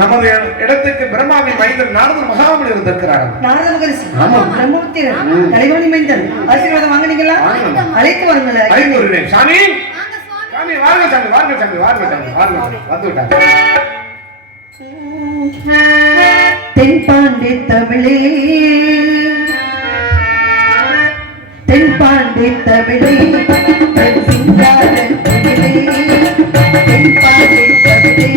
நமது இடத்துக்கு பிரம்மாவின் மைந்தன் நாரதர் மகாமுனி இருந்திருக்கிறார். ஆசீர்வாதம் வாங்கினீங்களா? அழைத்து வருங்களேன். அழைத்து வருகிறேன். சாமி சாமி வாங்க சாமி வாங்க சாமி வாங்க சாமி வாங்க வந்து விட்டாங்க. தென்பாண்டி தமிழே தென்பாண்டி தமிழே சிங்கார தமிழே தென்பாண்டி தமிழே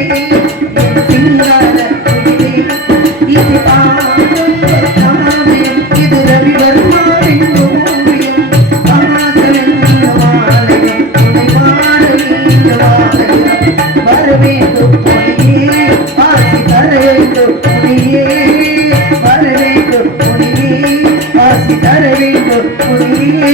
சிங்கார தமிழே இது பாடும் காவியம் இது ரவிவர்மாவின் ஓவியம் ஆசவென்ற வாழையம் துணை வாழவீங்க வாழையம் வரவேண்டும் பொழியே ஆசி தரவேண்டும் பொழியே வரவேண்டும் பொழியே ஆசி தரவேண்டும் பொழியே.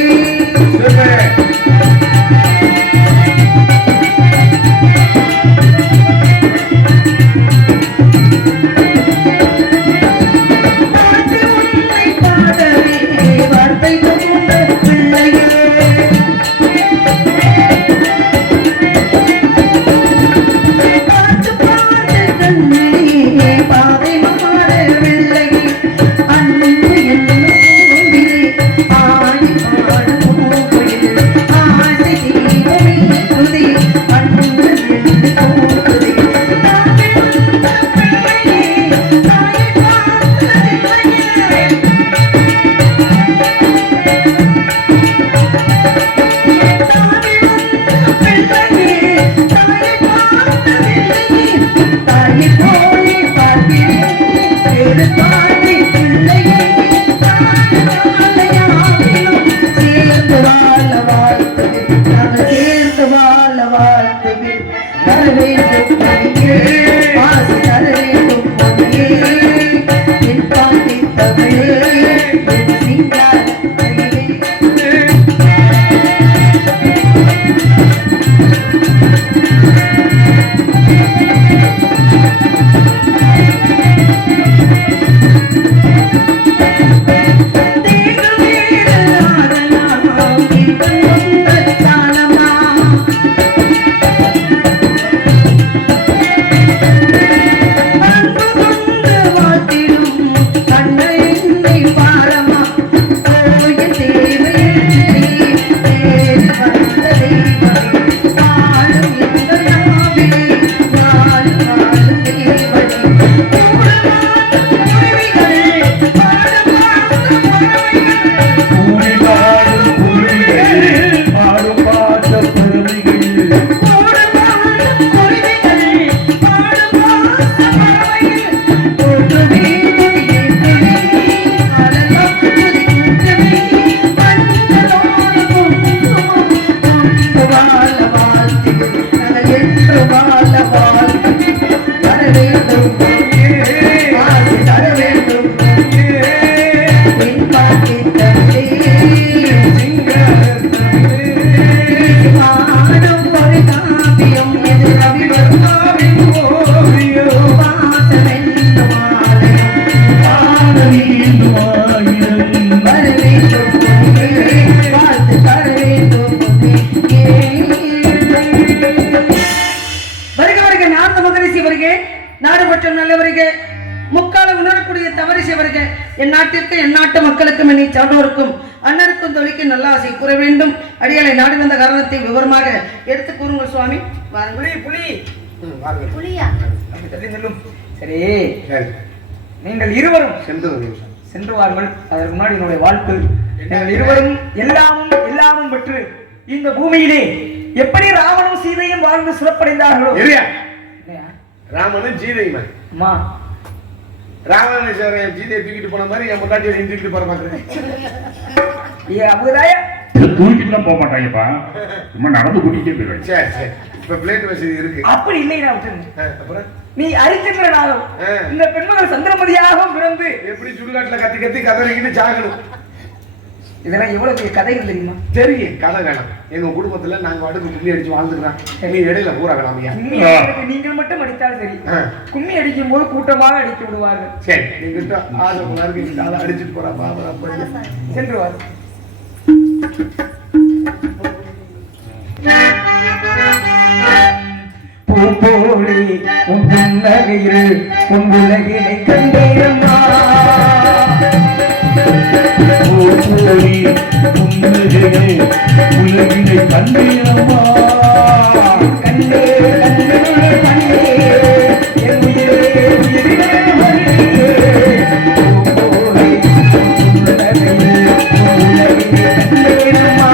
தர வேண்டும் மணியே ஆசை தர வேண்டும் மணியே என் பாட்டி தமிழே என் சிங்கார நாடி வந்த காரணத்தை விவரமாக எடுத்து கூறுங்கள் சுவாமி. சரி, நீங்கள் இருவரும் சென்று வாருங்கள். அதற்கு முன்னாடி என்னுடைய வாழ்த்து. நீங்கள் இருவரும் எல்லாமும் பெற்று இந்த பூமியிலே எப்படி ராமனும் சீதையும் வாழ்ந்து சிறப்படைந்தார்களோ. ராமனும் சீதையுமா? அம்மா, ராமன் சீதையை தூக்கிட்டு போன மாதிரி என் முன்னாடி தூக்கிட்டு போற மாதிரி அபுதாயா தூக்கிட்டு போக மாட்டாங்கப்பா, சும்மா நடந்து கூட்டிகிட்டே போயிடுவேன். சரி சரி, இப்ப பிளேட் வசதி இருக்கு. அப்படி இல்லை. அப்புறம் நீ அரிச்சந்திரனாகும் இந்த பெண்மகள் சந்திரமதியாகவும் பிறந்து எப்படி சுடுகாட்டுல கத்தி கத்தி கதறிக்கிட்டு சாகணும். இதெல்லாம் எவ்வளவு பெரிய கதைகள் தெரியுமா? தெரியும். கதை வேணாம். எங்க குடும்பத்துல நாங்க அடுக்கு கும்மி அடிச்சு வாழ்ந்துக்கிறோம். நீ இடையில பூரா வேணாமையா? நீங்கள் மட்டும் அடித்தால் சரி. கும்மி அடிக்கும் போது கூட்டமாக அடித்து விடுவார்கள். சரி, நீங்க ஆதரவு அடிச்சுட்டு போறா பாபா சென்று வாரு. பூப்போடி உன் புன்னகையில் உன் உலகினை கண்டேனம்மா. பூப்போடி புன்னகையில் உலகினை கண்டேனம்மா. கண்டே கண்டே கண்டே என் உயிரே உயிரே மணியே. பூப்போடி உன் புன்னகையில் உன் உலகினை கண்டேனம்மா.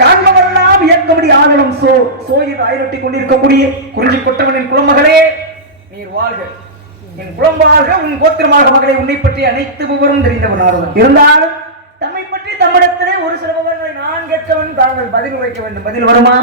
காண்பவரெல்லாம் இயக்கபடி ஆதலம் சோயில் ஆயிரட்டி கொண்டிருக்கக்கூடிய குறிஞ்சி கொட்டவனின் குலமகளே நீர் வாழ்க, என் குலம்பாக உன் கோத்திரமாக மகளை உன்னை பற்றி அனைத்து விவரம் தெரிந்தவன் ஆர்வம் இருந்தாலும் தம்மை பற்றி தம்மிடத்திலே ஒரு சில விவரங்களை நான் கேட்கவன் தாங்கள் பதில் உரைக்க வேண்டும். பதில் வருமா?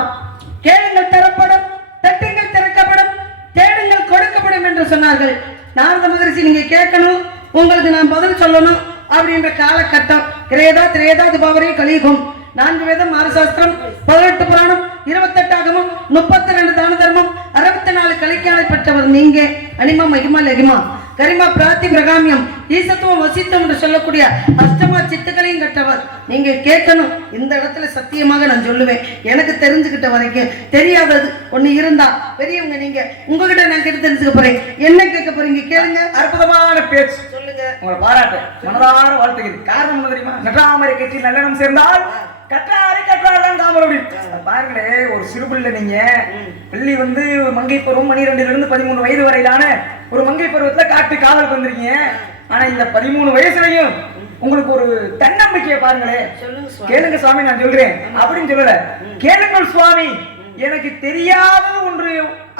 கேளுங்கள் தரப்படும், தட்டுங்கள் திறக்கப்படும், தேடுங்கள் கொடுக்கப்படும் என்று சொன்னார்கள். நாரத மகரிஷி நீங்க கேட்கணும், உங்களுக்கு நான் பதில் சொல்லணும் அப்படின்ற காலகட்டம் கிரேதா திரேதா துபாவரி கலியுகம். 4 வேதம் 6 சாஸ்திரம் 18 புராணம் 28 ஆகமம் 32 தான தர்மம் 64 கலிக்காலை பெற்றவர் நீங்க. அனிமா மகிமா லெகிமா கரிமா பிராத்தி பிரகாமியம் ஈசத்துவம் வசித்தம் என்று சொல்லக்கூடிய அஷ்டமா சித்துக்களையும் கற்றவர் நீங்க கேட்கணும். இந்த இடத்துல சத்தியமாக நான் சொல்லுவேன், எனக்கு தெரிஞ்சுக்கிட்ட வரைக்கும் தெரியாதது ஒண்ணு இருந்தா பெரியவங்க நீங்க உங்ககிட்ட நான் கேட்டு தெரிஞ்சுக்க போறேன். என்ன கேட்க போறீங்க கேளுங்க. அற்புதமான பேச்சு சொல்லுங்க. உங்களை பாராட்டு மனதார வாழ்த்துகிறேன். காரணம் என்ன தெரியுமா? நட்டாமரை கட்சி நல்லெண்ணம் சேர்ந்தால் கற்றாரை கற்றாதான் தாமரை. பாருங்களே, ஒரு சிறுபிள்ளை நீங்க பள்ளி வந்து மங்கை பருவம் 12 to 13 வயது வரையிலான ஒரு மங்கை பருவத்துல காட்டு காவலுக்கு வந்திருக்கீங்க. ஆனா இந்த 13 வயசுலயும் உங்களுக்கு ஒரு தன்னம்பிக்கையை பாருங்களே. கேளுங்க சுவாமி நான் சொல்றேன் அப்படின்னு சொல்லல, கேளுங்கள் சுவாமி எனக்கு தெரியாத ஒன்று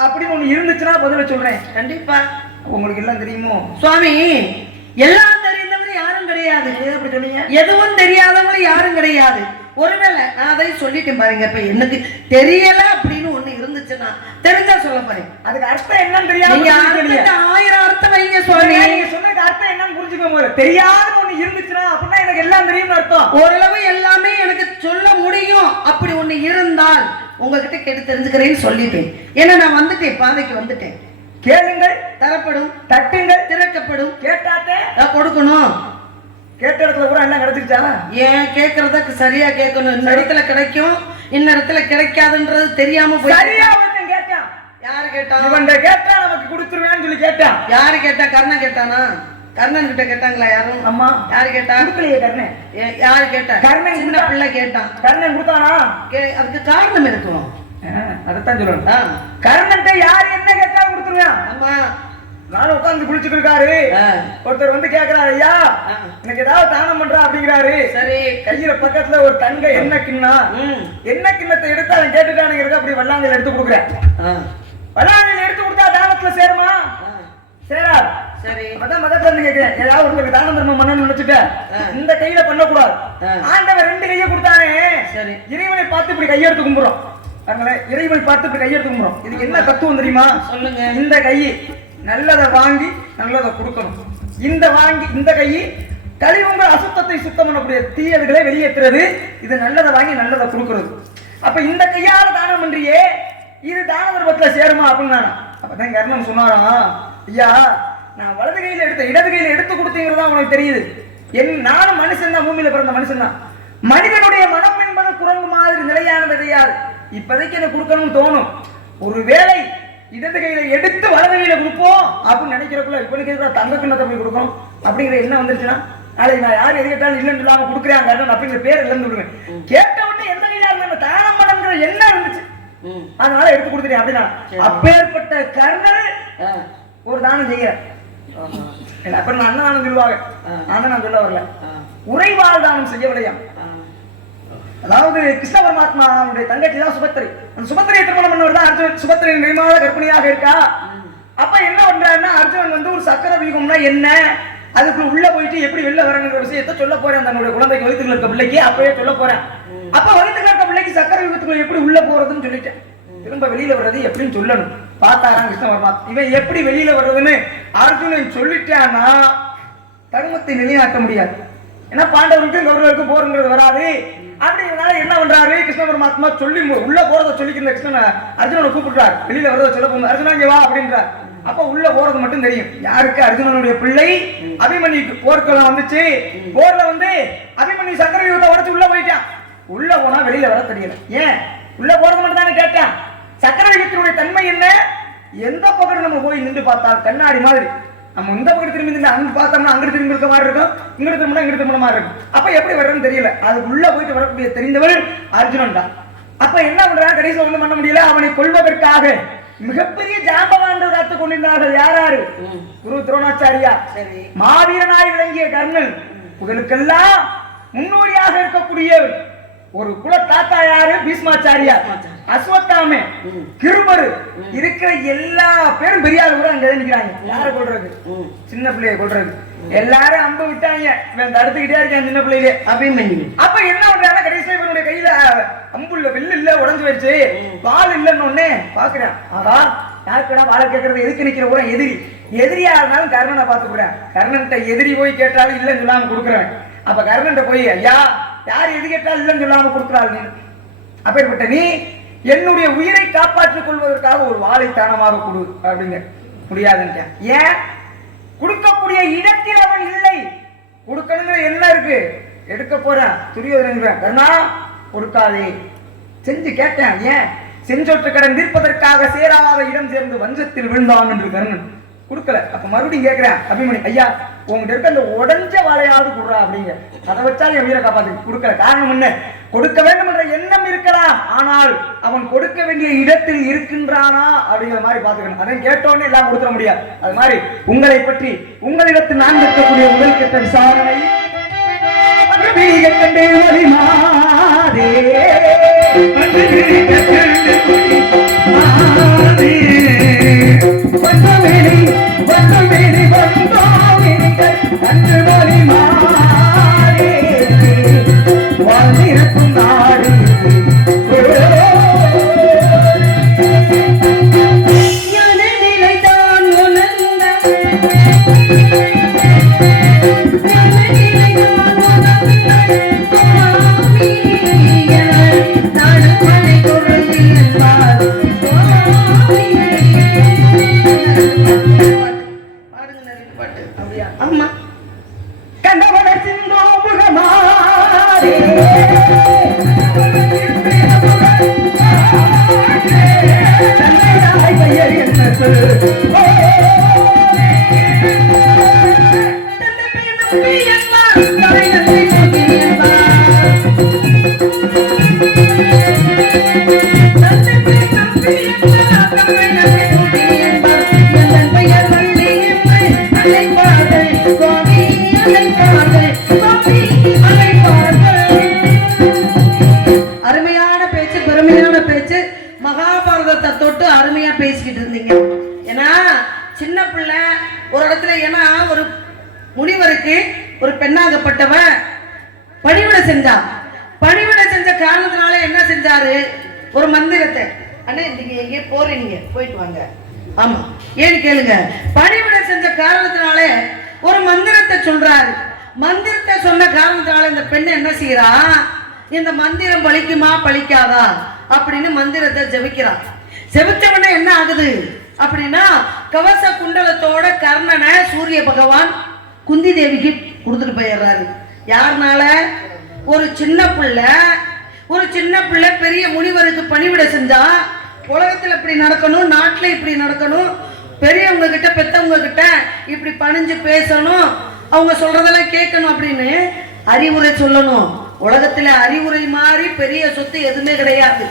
அப்படின்னு ஒண்ணு இருந்துச்சுன்னா பதில சொல்றேன். கண்டிப்பா உங்களுக்கு எல்லாம் தெரியுமோ சுவாமி? எல்லாம் தெரிந்தவங்க யாரும் கிடையாது. அப்படி சொன்னீங்க. எதுவும் தெரியாதவங்க யாரும் கிடையாது. ஒருவேளை நான் அதை சொல்லிட்டேன் பாருங்க, இப்ப எனக்கு தெரியல அப்படின்னு ஒண்ணு இருந்துச்சுன்னா தெரிஞ்சா சொல்ல போறேன். அதுக்கு அர்த்தம் என்னன்னு தெரியாது. 1000 அர்த்தம் வைங்க சுவாமி. நீங்க சொன்னதுக்கு அர்த்தம் என்னன்னு புரிஞ்சுக்கோங்க. தெரியாத ஒண்ணு இருந்துச்சுன்னா அப்படின்னா எனக்கு எல்லாம் தெரியும்னு அர்த்தம். ஓரளவு எல்லாமே எனக்கு சொல்ல முடியும் அப்படி ஒண்ணு இருந்தால் உங்ககிட்ட கேட்டு தெரிஞ்சுக்கிறேன்னு சொல்லிட்டேன். ஏன்னா நான் வந்துட்டேன், பாதைக்கு வந்துட்டேன். கேளுங்கள் தரப்படும், தட்டுங்கள் திறக்கப்படும், கேட்டாத்தே கொடுக்கணும். கேட்ட இடத்துல கூட என்ன கிடைச்சிருச்சா? ஏன் கேட்கறதுக்கு சரியா கேட்கணும். இந்த இடத்துல கிடைக்கும், இந்த இடத்துல கிடைக்காதுன்றது தெரியாம போய் சரியா ஒருத்தன் கேட்டான். யாரு கேட்டா? இவன்ட கேட்டா நமக்கு கொடுத்துருவேன்னு சொல்லி கேட்டான். யாரு கேட்டா? கர்ணன் கேட்டானா? கர்ணன் கிட்ட கேட்டாங்களா யாரும்? அம்மா யாரு கேட்டா? கொடுக்கலையே கர்ணன். யாரு கேட்டா? கர்ணன். சின்ன பிள்ளை கேட்டான். கர்ணன் கொடுத்தானா? அதுக்கு காரணம் இருக்கும். அதத்தான் சொல்லணும். கர்ணன்ட்ட யாரு என்ன கேட்டா கொடுத்துருவேன். ஆமா, நானும் உட்கார்ந்து குளிச்சுட்டு இருக்காரு. ஒருத்தர் வந்து கேக்குறாரு, ஐயா எனக்கு ஏதாவது தானம் பண்றா அப்படிங்கிறாரு. சரி. கையில பக்கத்துல ஒரு தங்க எண்ணெய் கிண்ணா, எண்ணெய் கிண்ணத்தை எடுத்து அவன் கேட்டுட்டானுங்கிறது அப்படி வல்லாங்கல் எடுத்து கொடுக்குறேன். வல்லாங்கல் எடுத்து கொடுத்தா தானத்துல சேருமா? சேராது. சரி. அதான் மதத்துல இருந்து கேட்கிறேன், ஏதாவது உங்களுக்கு தானம் தர்மம் பண்ணணும்னு நினைச்சுட்ட இந்த கையில பண்ணக்கூடாது. ஆண்டவன் 2 கையை கொடுத்தானே. சரி. இறைவனை பார்த்து இப்படி கையெடுத்து கும்புறோம். இறைவனை பார்த்து இப்படி கையெடுத்து கும்புறோம். இதுக்கு என்ன தத்துவம் தெரியுமா? சொல்லுங்க. இந்த கை நல்லதை வாங்கி நல்லதை கொடுக்கணும். இந்த கை கழிவுங்க அசுத்தத்தை சுத்தம் பண்ணக்கூடிய தீயதுகளை வெளியேற்றுறது. இது நல்லதை வாங்கி நல்லதை கொடுக்கறது. அப்ப இந்த கையால தானம் பண்றியே, இது தான தர்மத்துல சேருமா அப்படின்னு நானா? அப்பதான் கர்ணன் சொன்னாராம், ஐயா நான் வலது கையில எடுத்த இடது கையில எடுத்து கொடுத்தீங்கிறதா உனக்கு தெரியுது. நானும் மனுஷன் தான், பூமியில பிறந்த மனுஷன் தான். மனிதனுடைய மனம் என்பது குரங்கு மாதிரி நிலையானது கிடையாது. இப்பதைக்கு எனக்கு கொடுக்கணும்னு தோணும். ஒருவேளை இடது கையில எடுத்து வலது கையில கொடுப்போம் அப்படின்னு நினைக்கிறக்குள்ள இப்ப கேட்கிற தங்க கிண்ணத்தை போய் கொடுக்கணும் அப்படிங்கிற என்ன வந்துருச்சுன்னா, நாளைக்கு நான் யார் எது கேட்டாலும் இல்லைன்னு இல்லாம கொடுக்குறேன் கர்ணன் அப்படிங்கிற பேர் இல்லைன்னு விடுவேன். கேட்ட உடனே எந்த கையில இருந்த தானம் பண்ணுங்கிற என்ன இருந்துச்சு, அதனால எடுத்து கொடுத்துட்டேன் அப்படின்னா. அப்பேற்பட்ட கர்ணன் ஒரு தானம் செய்ய அப்ப நான் அன்னதானம் சொல்லுவாங்க. நான் சொல்ல வரல, உறைவாள் தானம் செய்யவில்லையா. அதாவது கிருஷ்ண பரமாத்மா அவனுடைய தங்கச்சி தான் சுபத்திரை. அந்த சுபத்திரையை திருமணம் பண்ணவர் தான் அர்ஜுனன். சுபத்திரை நிர்மாத கர்ப்பிணியாக இருக்கா. அப்ப என்ன பண்றாருன்னா, அர்ஜுனன் வந்து ஒரு சக்கர வியூகம்னா என்ன, அதுக்குள்ள உள்ள போயிட்டு எப்படி வெளில வரங்கிற விஷயத்த சொல்ல போறேன். தன்னுடைய குழந்தைக்கு வயிற்றுல இருக்க பிள்ளைக்கு அப்பவே சொல்ல போறேன். அப்ப வயிற்றுல இருக்க பிள்ளைக்கு சக்கர வியூகத்துக்குள்ள எப்படி உள்ள போறதுன்னு சொல்லிட்டேன். திரும்ப வெளியில வர்றது எப்படின்னு சொல்லணும். பார்த்தாராம் கிருஷ்ண பரமாத்மா. இவன் எப்படி வெளியில வர்றதுன்னு அர்ஜுனன் சொல்லிட்டான்னா தர்மத்தை நிலைநாட்ட முடியாது. ஏன்னா பாண்டவருக்கும் கௌரவருக்கும் போருங்கிறது வராது. அப்படிங்கிறதுனால என்ன பண்றாரு கிருஷ்ண பரமாத்மா சொல்லி உள்ள போறதை சொல்லிக்கிற கிருஷ்ணன் அர்ஜுனனை கூப்பிடுறாரு. வெளியில வரதை சொல்ல போங்க, அர்ஜுனா இங்க வா அப்படின்றார். அப்ப உள்ள போறது மட்டும் தெரியும் யாருக்கு? அர்ஜுனனுடைய பிள்ளை அபிமன்யுக்கு. போர்க்களம் வந்துச்சு. போர்ல வந்து அபிமன்யு சக்கர வியூகத்தை உடைச்சு உள்ள போயிட்டான். உள்ள போனா வெளியில வர தெரியல. ஏன் உள்ள போறது மட்டும் தானே கேட்டான். சக்கர வியூகத்தினுடைய தன்மை என்ன? எந்த பக்கம் நம்ம போய் நின்று பார்த்தால் கண்ணாடி மாதிரி. நம்ம இந்த பக்கம் திரும்பி நின்று அங்க பார்த்தோம்னா அங்கிட்டு திரும்பி இருக்க மாதிரி இருக்கும், இங்கிட்டு திரும்பினா இங்கிட்டு திரும்பின மாதிரி இருக்கும். அப்ப எப்படி வர்றதுன்னு தெரியல. அதுக்குள்ள போயிட்டு வரக்கூடிய தெரிந்தவள் அர்ஜுனன் தான். அப்ப என்ன பண்றாங்க, கடைசியில் ஒண்ணும் பண்ண முடியல. அவனை கொல்வதற்காக மிகப்பெரிய ஜாம்பவான்கள் காத்துக் கொண்டிருந்தார்கள். யாராரு? குரு துரோணாச்சாரியா, மாவீரனாய் விளங்கிய கர்ணன், புகழுக்கெல்லாம் முன்னோடியாக இருக்கக்கூடிய ஒரு குல தாத்தா யாரு? பீஷ்மாச்சாரியா, அஸ்வத்தாமே, கிருபரு, இருக்கிற எல்லா பேரும் பெரிய ஆளு கூட அங்கதான் நிக்கிறாங்க. யாரை கொள்றது? சின்ன பிள்ளைய கொள்றது. எல்லாரும் அம்பு விட்டாங்க, இவன் தடுத்துக்கிட்டே இருக்கான் சின்ன பிள்ளையிலே. அப்ப என்ன பண்றாங்க? கடைசியில இவனுடைய கையில அம்பு இல்ல, வெள்ளு இல்ல, உடஞ்சு வச்சு வாள் இல்லன்னு ஒண்ணு பாக்குறேன். ஆகா, யாருக்கடா வாழை கேட்கறது? எதுக்கு நிக்கிற கூட எதிரி. எதிரியா இருந்தாலும் கர்ணனை பாத்துக்கிறேன். கர்ணன்ட்ட எதிரி போய் கேட்டாலும் இல்லன்னு சொல்லாம கொடுக்குறேன். அப்ப கர்ணன்ட்ட போய் ஐயா யார் எது கேட்டாலும் இல்லன்னு சொல்லாம கொடுக்குறாள் நீ. அப்பேற்பட்ட நீ என்னுடைய உயிரை காப்பாற்றிக் கொள்வதற்காக ஒரு வாளை தானமாக கொடு அப்படிங்க. முடியாதுன்னு. ஏன்? கொடுக்கக்கூடிய இடத்தில் அவன் இல்லை. கொடுக்கணுங்கிற என்ன இருக்கு? எடுக்க போறேன். துரியோதனன் கர்ணா கொடுக்காதே. செஞ்சு கேட்டேன். ஏன்? செஞ்சொற்று கடன் தீர்ப்பதற்காக சேராத இடம் சேர்ந்து வஞ்சத்தில் விழுந்தான் என்று கர்ணன் கொடுக்கல. அப்ப மறுபடியும் கேட்கிறேன் அபிமன்யு, ஐயா உங்ககிட்ட இருக்க அந்த உடஞ்ச வாழையாவது கொடுறா அப்படிங்க. அதை வச்சாலும் என் உயிரை காப்பாத்தி கொடுக்கல. காரணம் என்ன? கொடுக்க வேண்டும் என்ற எண்ணம் இருக்கலாம், ஆனால் அவன் கொடுக்க வேண்டிய இடத்தில் இருக்கின்றானா அப்படிங்கிற மாதிரி பாத்துக்கணும். அதை கேட்டோன்னே எல்லாம் கொடுத்துட முடியாது. அது மாதிரி உங்களை பற்றி உங்களிடத்தில் நான் இருக்கக்கூடிய முதல் கெட்ட விசாரணை வாழ்ந்திருக்கும் நாடு அம்மா கண்டவன சிந்தோ முகமாரே அருமையான பேச்சு, பெருமையான பேச்சு. மகாபாரதத்தை தொட்டு அருமையா பேசிக்கிட்டு இருந்தீங்க. ஏன்னா சின்ன பிள்ளை ஒரு இடத்துல, ஏன்னா ஒரு முனிவருக்கு ஒரு பெண்ணாகப்பட்டவன் பணிவிடை செஞ்சா. பணிவிடை செஞ்ச காரணத்தினால என்ன செஞ்சாரு? ஒரு மந்திரத்தை, அண்ணே நீங்க எங்கே போறீங்க போயிட்டு வாங்க. ஆமா, ஏன்னு கேளுங்க. பணிவிடை செஞ்ச காரணத்தினால ஒரு மந்திரத்தை சொல்றாரு. மந்திரத்தை சொன்ன காரணத்தினால இந்த பெண்ணை என்ன செய்யறா? இந்த மந்திரம் பலிக்குமா பலிக்காதா அப்படின்னு மந்திரத்தை ஜெபிக்கிறான். ஜெபிச்சவன என்ன ஆகுது அப்படின்னா, கவச குண்டலத்தோட கர்ணனை சூரிய பகவான் குந்தி தேவிக்கு கொடுத்துட்டு போயிடுறாரு. யாருனால? ஒரு சின்ன பிள்ளை பெரிய முனிவருக்கு பணிவிடை செஞ்சா உலகத்துல இப்படி நடக்கணும், நாட்டுல இப்படி நடக்கணும், பெரியவங்க கிட்ட பெத்தவங்க கிட்ட இப்படி பணிஞ்சு பேசணும், அவங்க சொல்றதெல்லாம் கேட்கணும் அப்படின்னு அறிவுரை சொல்லணும். உலகத்துல அறிவுரை மாதிரி பெரிய சொத்து எதுவுமே கிடையாது.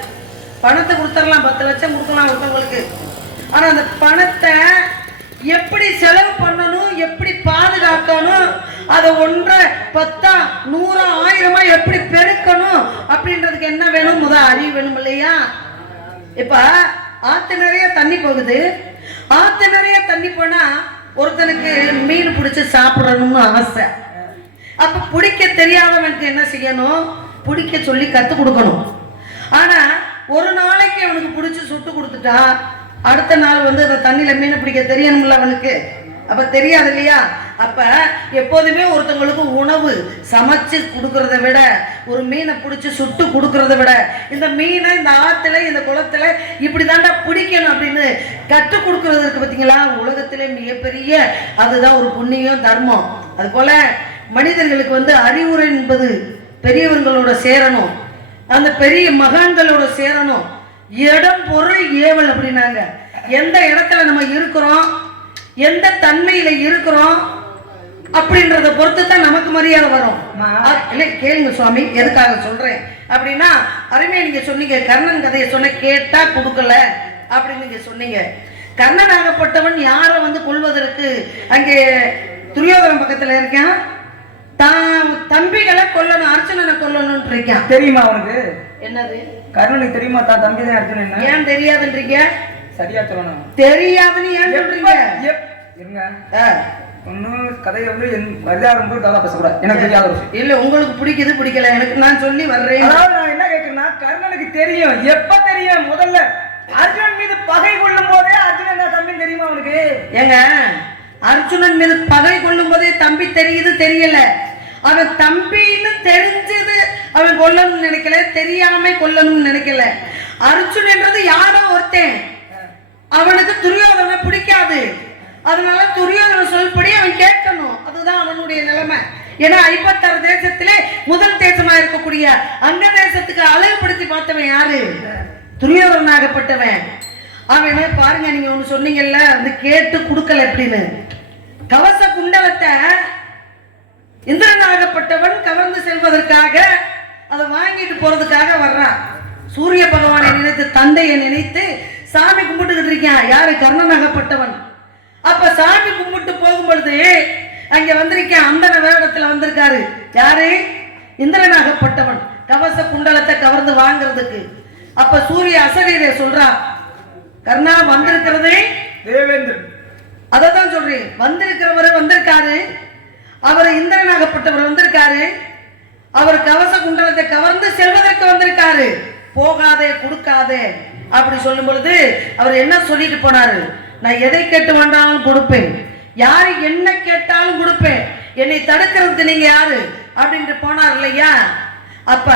பணத்தை கொடுத்துடலாம், 10 லட்சம் கொடுக்கலாம் ஒருத்தவங்களுக்கு. ஆனா அந்த பணத்தை எப்படி செலவு பண்ணணும், எப்படி பாதுகாக்கணும், அதை 1 10 100 1000 எப்படி பெருக்கணும் அப்படின்றதுக்கு என்ன வேணும்? முதல் அறிவு வேணும் இல்லையா? இப்ப ஆத்து நிறைய தண்ணி போகுது. ஆத்து நிறைய தண்ணி போனா ஒருத்தனுக்கு மீன் பிடிச்சு சாப்பிடணும்னு ஆசை. அப்ப பிடிக்க தெரியாதவனுக்கு என்ன செய்யணும்? பிடிக்க சொல்லி கத்து கொடுக்கணும். ஆனா ஒரு நாளைக்கு அவனுக்கு பிடிச்சு சுட்டு கொடுத்துட்டா அடுத்த நாள் அந்த தண்ணியில மீன் பிடிக்க தெரியணும்ல அவனுக்கு. அப்ப தெரியாது இல்லையா? அப்ப எப்போதுமே ஒருத்தவங்களுக்கு உணவு சமைச்சு கொடுக்கறத விட ஒரு மீனை பிடிச்சி சுட்டு கொடுக்கறத விட இந்த மீனை இந்த ஆத்துல இந்த குளத்துல இப்படிதாண்டா பிடிக்கணும் அப்படின்னு கற்றுக் கொடுக்கறது இருக்கு பார்த்தீங்களா? உலகத்திலே மிகப்பெரிய அதுதான் ஒரு புண்ணியம், தர்மம். அது போல மனிதர்களுக்கு அறிவுரை என்பது பெரியவர்களோட சேரணும், அந்த பெரிய மகான்களோட சேரணும். இடம் பொருள் ஏவல் அப்படின்னாங்க. எந்த இடத்துல நம்ம இருக்கிறோம், எந்த தன்மையில இருக்கிறோம் அப்படின்றத பொறுத்து தான் நமக்கு மரியாதை வரும். கேளுங்க சுவாமி, எதுக்காக சொல்றேன் அப்படின்னா, அருமையா நீங்க சொன்னீங்க கர்ணன் கதையை சொன்ன கேட்டா கொடுக்கல அப்படின்னு நீங்க சொன்னீங்க. கர்ணன் ஆகப்பட்டவன் யாரை கொள்வதற்கு அங்கே துரியோதனன் பக்கத்துல இருக்கான், தம்பிகளை கொல்லணும், அர்ஜுனனை கொல்லணும்னு இருக்கான். தெரியுமா அவனுக்கு? என்னது கர்ணனுக்கு தெரியுமா தான் தம்பி தான் அர்ஜுனன்? ஏன் தெரியாதுன்றீங்க? சரியா சொல்லணும். தெரியாதுன்னு ஏன் சொல்றீங்க? இருங்க, ஒன்னும் கதையை வந்து வரிதாரம் போய் தவறா பேசக்கூடாது. எனக்கு தெரியாத விஷயம் இல்ல, உங்களுக்கு பிடிக்குது பிடிக்கல, எனக்கு நான் சொல்லி வர்றேன். அதாவது நான் என்ன கேட்கிறேன்னா, கர்ணனுக்கு தெரியும். எப்ப தெரியும்? முதல்ல அர்ஜுனன் மீது பகை கொள்ளும் போதே அர்ஜுனன் தான் தம்பி தெரியுமா அவனுக்கு? ஏங்க, அர்ஜுனன் மீது பகை கொள்ளும் போதே தம்பி தெரியுது தெரியல. அவன் தம்பின்னு தெரிஞ்சது அவன் கொல்லணும்னு நினைக்கல, தெரியாம கொல்லணும்னு நினைக்கல. அர்ஜுனன்றது யாரோ ஒருத்தன், அவனுக்கு துரியோதனை பிடிக்காது. அதனால துரியோதன சொல்படி அவன் கேட்கணும். அதுதான் அவனுடைய நிலைமை. ஏன்னா 56 தேசத்திலே முதல் தேசமா இருக்கக்கூடிய அங்க தேசத்துக்கு அழகுபடுத்தி பார்த்தவன் யாரு? துரியோதனாகப்பட்டவன். அவன் பாருங்க, நீங்க ஒண்ணு சொன்னீங்கல்ல, அந்த கேட்டு கொடுக்கல எப்படின்னு. கவச குண்டலத்தை இந்திரனாகப்பட்டவன் கவர்ந்து செல்வதற்காக அதை வாங்கிட்டு போறதுக்காக வர்றான். சூரிய பகவானை நினைத்து, தந்தையை நினைத்து சாமி கும்பிட்டுக்கிட்டு இருக்கான். யாரு? கர்ணனாகப்பட்டவன். அப்ப சாமி கும்பிட்டு போகும்பொழுது அங்க வந்திருக்கேன், அந்தன வேடத்துல வந்திருக்காரு. யாரு? இந்திரனாகப்பட்டவன் கவச குண்டலத்தை கவர்ந்து வாங்குறதுக்கு. அப்ப சூரிய அசரீரை சொல்றா, கர்ணா வந்திருக்கிறது தேவேந்திரன். அததான் சொல்றேன், வந்திருக்கிறவர் வந்திருக்காரு, அவர் இந்திரனாகப்பட்டவர் வந்திருக்காரு, அவர் கவச குண்டலத்தை கவர்ந்து செல்வதற்கு வந்திருக்காரு, போகாதே கொடுக்காதே அப்படி சொல்லும் பொழுது அவர் என்ன சொல்லிட்டு போனாரு? நான் எதை கேட்டு வேண்டாலும் கொடுப்பேன், யாரு என்ன கேட்டாலும் கொடுப்பேன், என்னை தடுக்கிறது நீங்க யாரு அப்படின்ட்டு போனார் இல்லையா? அப்ப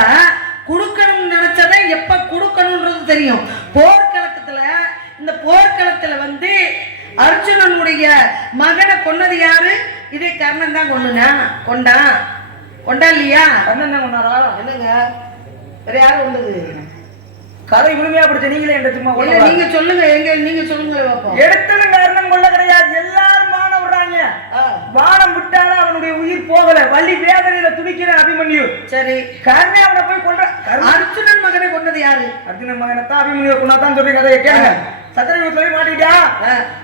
கொடுக்கணும்னு நினைச்சதை எப்ப கொடுக்கணும்ன்றது தெரியும். போர்க்களத்துல, இந்த போர்க்களத்துல வந்து அர்ஜுனனுடைய மகனை கொன்னது யாரு? இதே கர்ணன் தான் கொண்டா இல்லையா? கர்ணன் தான் கொண்டாரா? என்னங்க, வேற யாரு கொண்டது? கதை முழுமையா படிச்ச நீங்களே என்ற சும்மா நீங்க சொல்லுங்க, எங்க நீங்க சொல்லுங்க பாப்போம். எடுத்தது கர்ணன் கொள்ள கிடையாது, எல்லாரும் வானம் விடுறாங்க. வானம் விட்டாலும் அவனுடைய உயிர் போகல, வள்ளி வேதனையில துடிக்கிற அபிமன்யு. சரி, கர்ணன் அவனை போய் கொன்ற. அர்ஜுனன் மகனை கொண்டது யாரு? அர்ஜுனன் மகனை தான் அபிமன்யு கொண்டாதான் சொல்லி கதையை கேளுங்க. சத்திரயூத்துல போய் மாட்டிக்கிட்டா,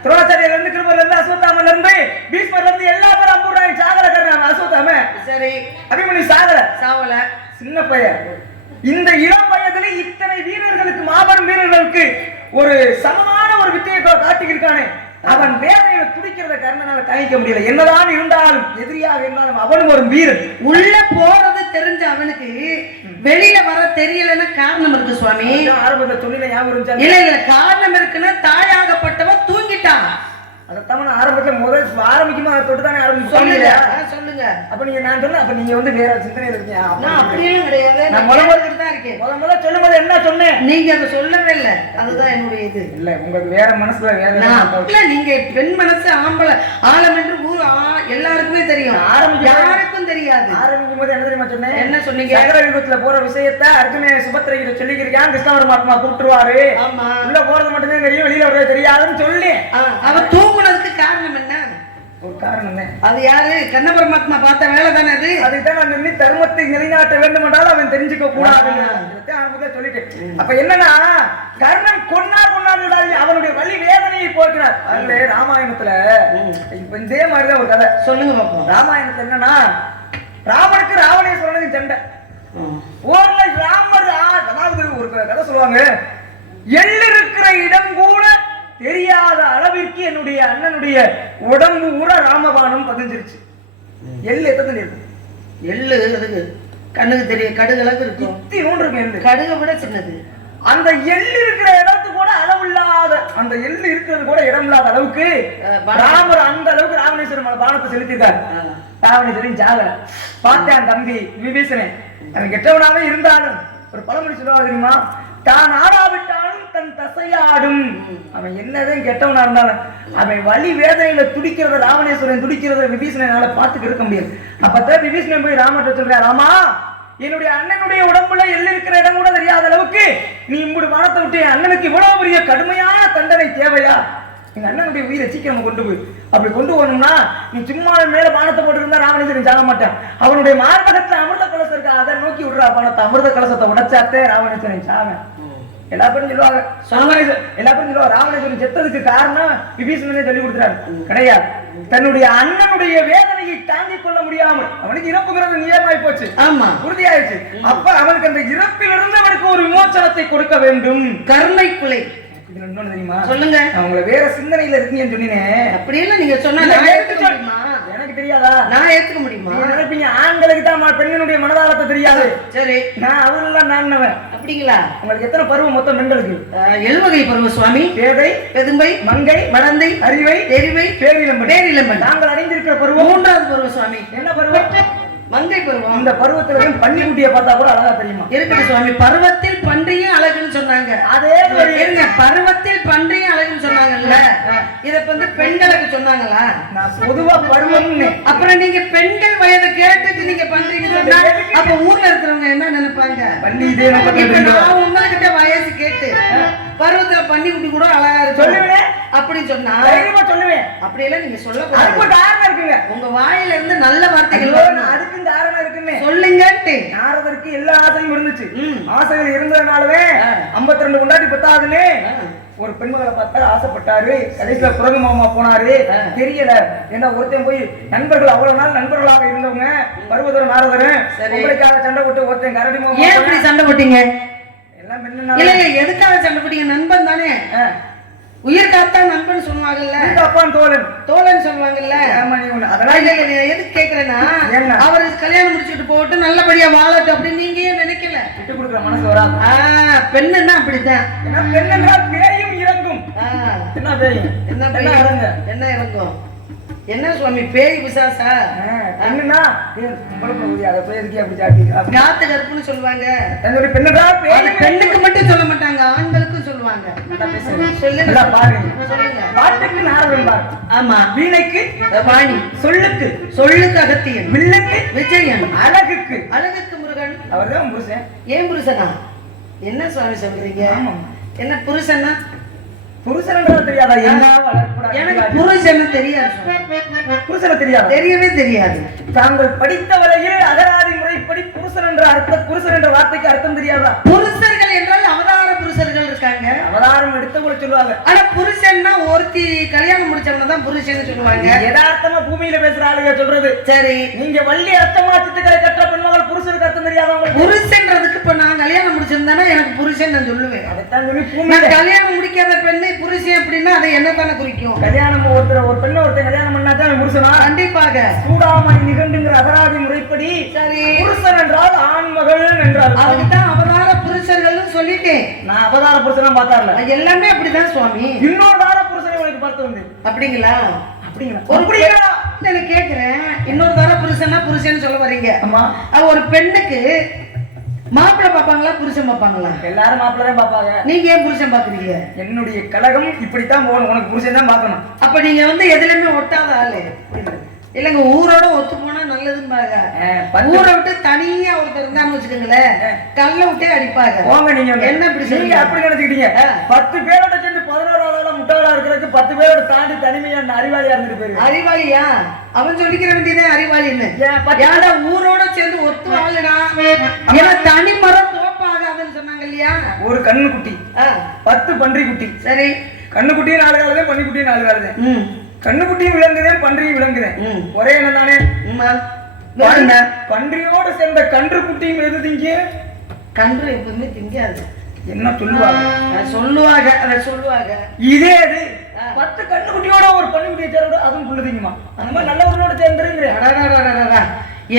துரோணாச்சாரியில இருந்து, கிருபர்ல இருந்து, அஸ்வத்தாமல இருந்து, பீஷ்மர்ல இருந்து எல்லா பேரும் அம்புறாங்க. சாகல கர்ணன், அஸ்வத்தாம. சரி, அபிமன்யு சாவல. சின்ன பையன். இந்த இளம் வயதுல இத்தனை வீரர்களுக்கு, மாபெரும் வீரர்களுக்கு ஒரு சமமான ஒரு வித்தையை காட்டியிருக்கானே, அவன் வேதனையில துடிக்கிறத கர்ணனால தாங்கிக்க முடியல. என்னதான் இருந்தாலும், எதிரியாக இருந்தாலும் அவனும் ஒரு வீரன். உள்ள போறது தெரிஞ்ச அவனுக்கு வெளியில வர தெரியலன்னு காரணம் இருக்கு சுவாமி. ஆரம்பத்துல தொழில ஞாபகம் இல்ல, காரணம் இருக்குன்னா தாயாகப்பட்டவன் தூங்கிட்டான். அதைத்தான் ஆரம்பத்துல முதல் ஆரம்பிக்குமா அதை தொட்டு தானே ஆரம்பிச்சு சொல்லுங்க. அப்ப நீங்க நான் சொன்ன, அப்ப நீங்க வந்து வேற சிந்தனையில இருக்கீங்க. அப்படியெல்லாம் கிடையாது, நான் முதல்ல தான் இருக்கேன். முதல்ல சொல்லும் போது என்ன சொன்னேன்? நீங்க அதை சொல்லவே இல்லை, அதுதான் என்னுடைய இது. இல்ல, உங்களுக்கு வேற மனசுல வேற இல்ல. நீங்க பெண் மனசு ஆம்பளை ஆழம் என்று ஊர் எல்லாருக்குமே தெரியும், யாருக்கும் தெரியாது. ஆரம்பிக்கும் போது என்ன தெரியுமா சொன்னேன்? என்ன சொன்னீங்க? சக்கரயுகத்துல போற விஷயத்த அர்ஜுன சுபத்திரை கிட்ட சொல்லிக்கிறேன். கிருஷ்ண பரமாத்மா கூப்பிட்டுருவாரு, உள்ள போறது மட்டுமே தெரியும், வெளியில வர்றது தெரியாதுன்னு சொல்லி அவன் தூங்குனதுக்கு காரணம் என்ன? ஒரு காரணம், அது யாரு? கண்ண பரமாத்மா பார்த்த வேலை தானே அது. அதுதான் நான் தர்மத்தை நிலைநாட்ட வேண்டும் என்றால் அவன் தெரிஞ்சுக்க கூடாது சொல்லிட்டு. அப்ப என்னன்னா, கர்ணன் கொன்னார் அவனுடைய வலி வேதனையை போக்குறார். அதுல ராமாயணத்துல இப்ப இதே மாதிரிதான் ஒரு கதை சொல்லுங்க பாப்போம். ராமாயணத்துல என்னன்னா, ராமனுக்கு ராவணேஸ்வரனுக்கு சண்டை. ஊர்ல ராமர், அதாவது ஒரு கதை சொல்லுவாங்க, எள்ளு இருக்கிற இடம் கூட தெரியாத அளவிற்கு என்னுடைய அண்ணனுடைய உடம்பு ஊற ராமபானம் பதிஞ்சிருச்சு. எள்ளு எத்தனை இருக்கு? எள்ளு அதுக்கு கண்ணுக்கு தெரியும், கடுகு அளவுக்கு இருக்கும். இருக்கு, கடுகை விட சின்னது. அந்த எள்ளு இருக்கிற இடத்துக்கு கூட அளவு இல்லாத, அந்த எள்ளு இருக்கிறது கூட இடம் இல்லாத அளவுக்கு ராமர் அந்த அளவுக்கு ராவணேஸ்வரன் பானத்தை செலுத்திருக்காரு. ராவணேஸ்வரன் ஜாக பார்த்தேன் தம்பி விபீஷணன், அவன் கெட்டவனாவே இருந்தாலும் ஒரு பழமொழி சொல்லுவா தெரியுமா? தான் ஆடாவிட்டாலும் தன் தசையாடும். அவன் என்னதான் கெட்டவனா இருந்தாலும் அவன் வலி வேதனையில துடிக்கிறத, ராவணேஸ்வரன் துடிக்கிறத விபீஷணனால பார்த்துக்க இருக்க முடியாது. அப்பதான் விபீஷணன் போய் ராமர்கிட்ட சொல்றான், ராமா, என்னுடைய அண்ணனுடைய உடம்புல எள்ளு இருக்கிற இடம் கூட தெரியாத அளவுக்கு நீ இம்புடு வானத்தை விட்டு அண்ணனுக்கு இவ்வளவு பெரிய கடுமையான தண்டனை தேவையா? எங்க அண்ணனுடைய உயிரை சீக்கிரம் கொண்டு போய் அப்படி கொண்டு போகணும்னா நீ சும்மா மேல பானத்தை போட்டு இருந்தா ராவணேஸ்வரன் சாக மாட்டான். அவனுடைய மார்பகத்துல அமிர்த கலசம் இருக்கா, அதை நோக்கி விடுறா பானத்தை. அமிர்த கலசத்தை உடைச்சாத்தே ராவணேஸ்வரன் சாக. எல்லா பேரும் சொல்லுவாங்க எல்லா பேரும் சொல்லுவாங்க ராவணேஸ்வரன் செத்ததுக்கு காரணம் விபீஷணனே சொல்லி கொடுத்துறாரு. கிடையாது. தன்னுடைய அண்ணனுடைய வேதனையை தாங்கிக் கொள்ள முடியாமல் அவனுக்கு இறப்புகிறது நியமாய் போச்சு. ஆமா, உறுதியாயிடுச்சு. அப்ப அவனுக்கு அந்த இறப்பிலிருந்து அவனுக்கு ஒரு விமோச்சனத்தை கொடுக்க வேண்டும். கருணை குலை. இதுல இன்னொன்னு தெரியுமா? சொல்லுங்க. அவங்கள வேற சிந்தனையில இருக்கீங்கன்னு சொன்னேன். அப்படியெல்லாம் நீங்க சொன்னா எனக்கு தெரியாதா? நான் ஏத்துக்க முடியுமா? நினைப்பீங்க ஆண்களுக்கு தான் பெண்ணினுடைய மனதாளத்தை தெரியாது. சரி, நான் அவரெல்லாம் நான்னவன். அப்படிங்களா? உங்களுக்கு எத்தனை பருவம் மொத்தம் பெண்களுக்கு? 7 வகை பருவம் சுவாமி. பேதை, பெதும்பை, மங்கை, மடந்தை, அறிவை, தெரிவை, பேரிலம்பன். நாங்கள் அடைந்திருக்கிற பருவம் 3வது பருவம் சுவாமி. என்ன பருவம்? மங்கை பருவம். இந்த பருவத்துல பன்னி குட்டியை பார்த்தா கூட அழகா தெரியுமா? இருக்குது சுவாமி. பருவத்தில் பன்றியும் அழகுன்னு சொன்னாங்க. அதே இருங்க, பருவத்தில் பன்றியும் அழகுன்னு சொன்னாங்கல்ல, இத வந்து பெண்களுக்கு சொன்னாங்களா? நான் பொதுவா பருவம்னு. அப்புறம் நீங்க பெண்கள் வயதை கேட்டுட்டு நீங்க பண்றீங்கன்னு சொன்னா அப்ப ஊர்ல இருக்கிறவங்க என்ன நினைப்பாங்க? பன்னி இதே இப்ப நான் உங்ககிட்ட வயசு கேட்டு பருவத்துல பன்னி குட்டி கூட அழகா இருக்கு சொல்லுவேன் அப்படி சொன்னா சொல்லுவேன். அப்படி எல்லாம் நீங்க சொல்ல காரணம் இருக்குங்க. உங்க வாயில இருந்து நல்ல வார்த்தைகள் அதுக்கு காரணம் இருக்குன்னு சொல்லுங்க. நாரதருக்கு எல்லா ஆசையும் இருந்துச்சு. ஆசைகள் இருந்ததுனாலவே 52 கொண்டாடி பத்தாதுன்னு ஒரு பெண்மகளை பார்த்தா ஆசைப்பட்டாரு. கடைசியில குரங்கு மாமா போனாரு. தெரியல என்ன ஒருத்தன் போய் நண்பர்கள் அவ்வளவு நாள் நண்பர்களாக இருந்தவங்க பருவதரும் நாரதரும் உங்களுக்காக சண்டை போட்டு ஒருத்தன் கரடி மாமா. ஏன் இப்படி சண்டை போட்டீங்க? எல்லாம் இல்ல எதுக்காக சண்டை போட்டீங்க? நண்பன் தானே. உயிர் காத்தா நண்பன் சொல்லுவாங்கல்ல, அப்பான் தோழன் தோழன் சொல்லுவாங்கல்ல. அதெல்லாம் எதுக்கு கேக்குறேன்னா அவர் கல்யாணம் முடிச்சுட்டு போட்டு நல்லபடியா வாழட்டும் அப்படின்னு நீங்க ஏன் நினைக்கல? விட்டு கொடுக்குற மனசு வராது. பெண்ணுன்னா அப்படித்தான். பெண் என்றால் பேயும் இறங்கும். என்ன பேயும்? என்ன இறங்கும்? என்ன சுவாமி பேய் பிசாசா? என்னன்னா காத்து கருப்புன்னு சொல்லுவாங்க. பெண்ணுக்கு மட்டும் சொல்ல மாட்டாங்க, ஆண்களுக்கும் சொல்லுவாங்க. சொல்லுங்க பாட்டுக்கு நாரதன். ஆமா, வீணைக்கு வாணி, சொல்லுக்கு சொல்லுக்கு அகத்தியன், வில்லுக்கு விஜயன், அழகுக்கு முருகன். அவர்தான் புருஷன். ஏன் புருஷனா? என்ன சுவாமி சொல்றீங்க? என்ன புருஷனா? புருஷன் தெரியாதா? எனக்கு புருஷன் தெரியாது. புருஷனை தெரியாது? தெரியவே தெரியாது. தாங்கள் படித்த வரையில் அகராதி முறைப்படி புருஷன் என்ற அர்த்தம், புருஷன் என்ற வார்த்தைக்கு அர்த்தம் தெரியாதா? புருஷர்கள் என்றால் அவதார புருஷர்கள் இருக்காங்க. அவதாரம் எடுத்தவங்களை சொல்லுவாங்க. ஆனா புருஷன்னா ஒருத்தி கல்யாணம் முடிச்சவங்க தான் புருஷன் சொல்லுவாங்க. யதார்த்தமா பூமியில பேசுற ஆளுங்க சொல்றது. சரி, நீங்க வள்ளி அர்த்தமா சித்துக்களை கற்ற பெண்மகள் புருஷனுக்கு அர்த்தம் தெரியாதவங்க. புருஷன்றதுக்கு இப்ப நான் கல்யாணம் முடிச்சிருந்தேன்னா எனக்கு புருஷன் நான் சொல்லுவேன். அதைத்தான் சொல்லி பூமி கல்யாணம் முடிக்காத பெண்ணை புருஷன் அப்படின்னா அதை என்ன தானே குறிக்கும்? கல்யாணம் ஒரு பெண்ணை ஒருத்தர் கல்யாணம் பண்ணாதான் புருஷனா? கண்டிப்பாக. சூடாமணி நிகண்டுங்கிற அகராதி முறைப்படி சரி புருஷன் என்றால் ஆண்மகள் என்றால் அதுக்குதான் அவதார புருஷர்கள் சொல்லிட்டேன். நான் அவதார புருஷனா பார்த்தார்ல, எல்லாமே அப்படிதான் சுவாமி. இன்னொரு தார புருஷனை உங்களுக்கு பார்த்து வந்து அப்படிங்களா? அப்படிங்களா? நான் கேட்கிறேன், இன்னொரு தார புருஷனா புருஷன் சொல்ல வரீங்க. ஆமா, அது ஒரு பெண்ணுக்கு மாப்பிள்ளை பாப்பாங்களா புருஷன் பாப்பாங்களா? எல்லாரும் மாப்பிள்ளை தான் பாப்பாங்க. நீங்க ஏன் புருஷன் பாக்குறீங்க? என்னுடைய கழகம் இப்படித்தான் போகணும், உனக்கு புருஷன் தான் பாக்கணும். அப்ப நீங்க வந்து எதுலயுமே ஒட்டாத ஆளு இல்லங்க. ஊரோட ஒத்து போனா நல்லதுன்னு பாங்க. ஊரை விட்டு தனியா ஒருத்தர் இருந்தான்னு வச்சுக்கோங்களேன், கல்ல விட்டே அடிப்பாங்க. போங்க நீங்க என்ன இப்படி சொல்லி அப்படி நினைச்சுக்கிட்டீங்க? 10 பேரோட சேர்ந்து 11ஆவது முட்டாளா இருக்கிறதுக்கு 10 பேரோட தாண்டி தனிமையா அறிவாளியா இருந்துட்டு போயிரு. அறிவாளியா? அவன் சொல்லிக்கிற வேண்டியதே அறிவாளின்னு. ஏன்டா ஊரோட சேர்ந்து ஒத்து ஆளுடா, ஏன்னா தனி மரம் தோப்பாகாதுன்னு சொன்னாங்க இல்லையா? ஒரு கண்ணு குட்டி 10 பன்றி குட்டி. சரி, கண்ணு குட்டியும் 4 காலதே, பன்றி குட்டியும் 4 காலதே. கண்ணுக்குட்டியும் விளங்குதேன், பன்றியும் விளங்குதேன். ஒரே என்ன தானே? பன்றியோடு சேர்ந்த கன்று குட்டியும் எது திங்க? கன்று எப்பவுமே திங்காது. என்ன சொல்லுவாங்க? சொல்லுவாங்க இதே இது 10 கண்ணுக்குட்டியோட ஒரு பன்னிக்குட்டியை சேர்ந்து அதுவும் புள்ள திங்குமா? அந்த மாதிரி நல்லவர்களோட சேர்ந்துருங்க.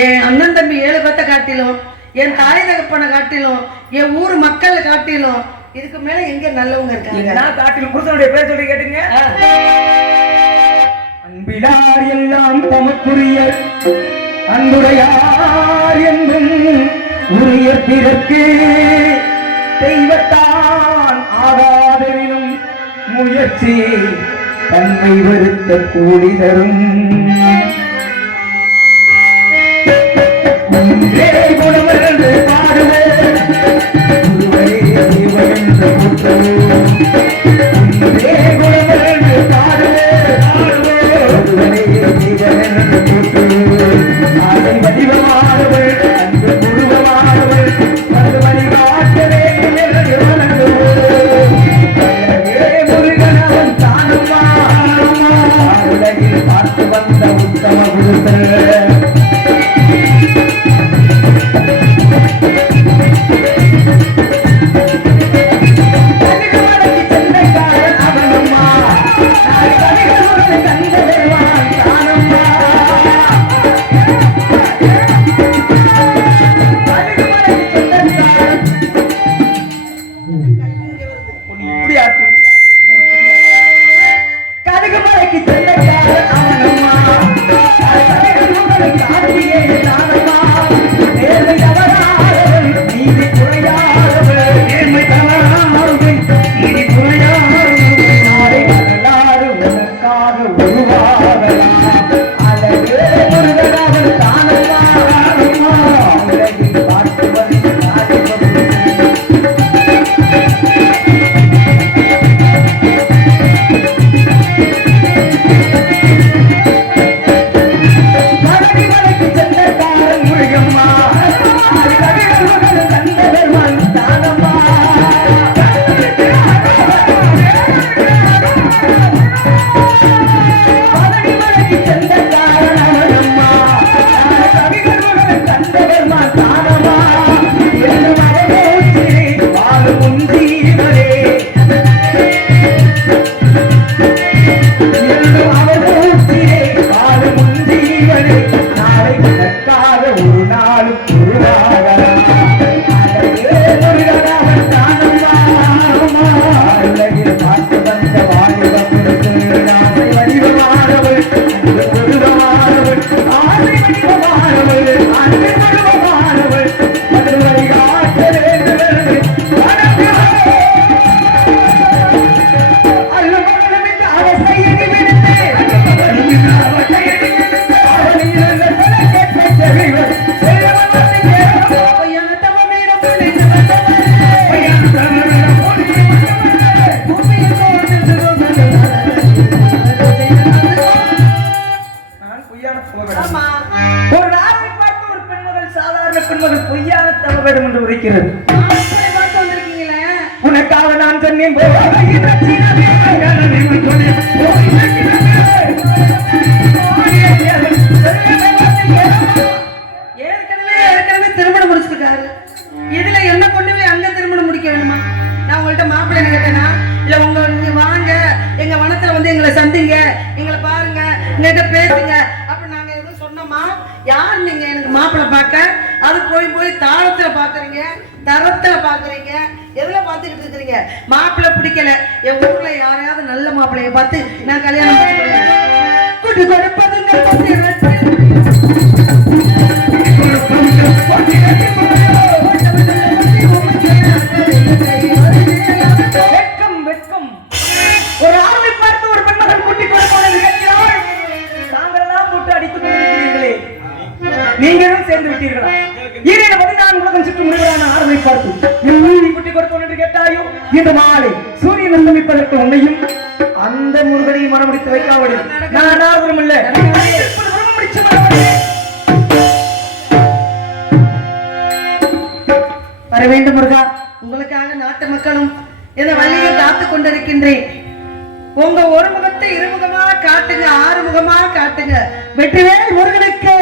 என் அண்ணன் தம்பி 7 பேத்த காட்டிலும், என் தாய் தகப்பனை காட்டிலும், என் ஊர் மக்கள் காட்டிலும் இதுக்கு மேல எங்க நல்லவங்க இருக்காங்க? காட்டிலும் புருஷனுடைய பேர் சொல்லி கேட்டுங்க. அன்பிலார் எல்லாம் தமக்குரிய அன்புடையார் என்றும் உரிய பிறர்க்கு தெய்வத்தான் ஆகாதெனினும் முயற்சி தன்மை வருத்த கூலி தரும். வடிவமானவள் அந்த வழிகாட்டவே வணங்குவோம். ஒரு நாளை பார்த்து ஒரு பெண்மகள் சாதாரண பெண்மகள் பொய்யான தவவேடம் என்று உரைக்கிறது. உனக்காக நான் சொன்னேன் ஏற்கனவே திருமணம் முடிச்சிருக்காரு. இதுல என்ன கொண்டு போய் அங்க திருமணம் முடிக்க வேணுமா? நான் உங்கள்ட்ட மாப்பிள்ளை கேட்டேனா இல்ல நீங்க வாங்க எங்க வனத்துல வந்து எங்களை சந்திங்க, எங்களை பாருங்க, எங்கிட்ட பேசுங்க அப்ப நாங்க எதுவும் சொன்னோமா? யார் நீங்க எனக்கு மாப்பிள்ளை பார்க்க? அது போய் தாளத்துல பாக்குறீங்க, தரத்துல பாக்குறீங்க, எதுல பாத்துக்கிட்டு இருக்கிறீங்க? மாப்பிள்ளை பிடிக்கல, என் ஊர்ல யாரையாவது நல்ல மாப்பிள்ளைய பார்த்து நான் கல்யாணம் கூட்டி கொடுப்பதுங்க. ஒரு ஆளை பார்த்து ஒரு பெண்மகள் கூட்டி கொடுப்பார்கள். தாங்களெல்லாம் போட்டு அடித்துக் கொண்டிருக்கிறீர்களே, நீங்களும் சேர்ந்து விட்டீர்களா? ஈரேழு 14 உலகம் சுற்றும் முழுவதான ஆளுமை பார்த்து குட்டி கொடுப்போம் என்று கேட்டாயோ? இன்று மாலை சூரியன் அஸ்தமிப்பதற்கு உன்னையும் அந்த முருகனை மனமுடித்து வைக்காமல் நான் ஆர்வம் இல்லை. வர வேண்டும் முருகா, உங்களுக்காக நாட்டு மக்களும் இந்த வழியை காத்து கொண்டிருக்கின்றேன். உங்க ஒரு முகத்தை இருமுகமா காட்டுங்க, 6 முகமா காட்டுங்க. வெற்றிவேல் முருகனுக்கு.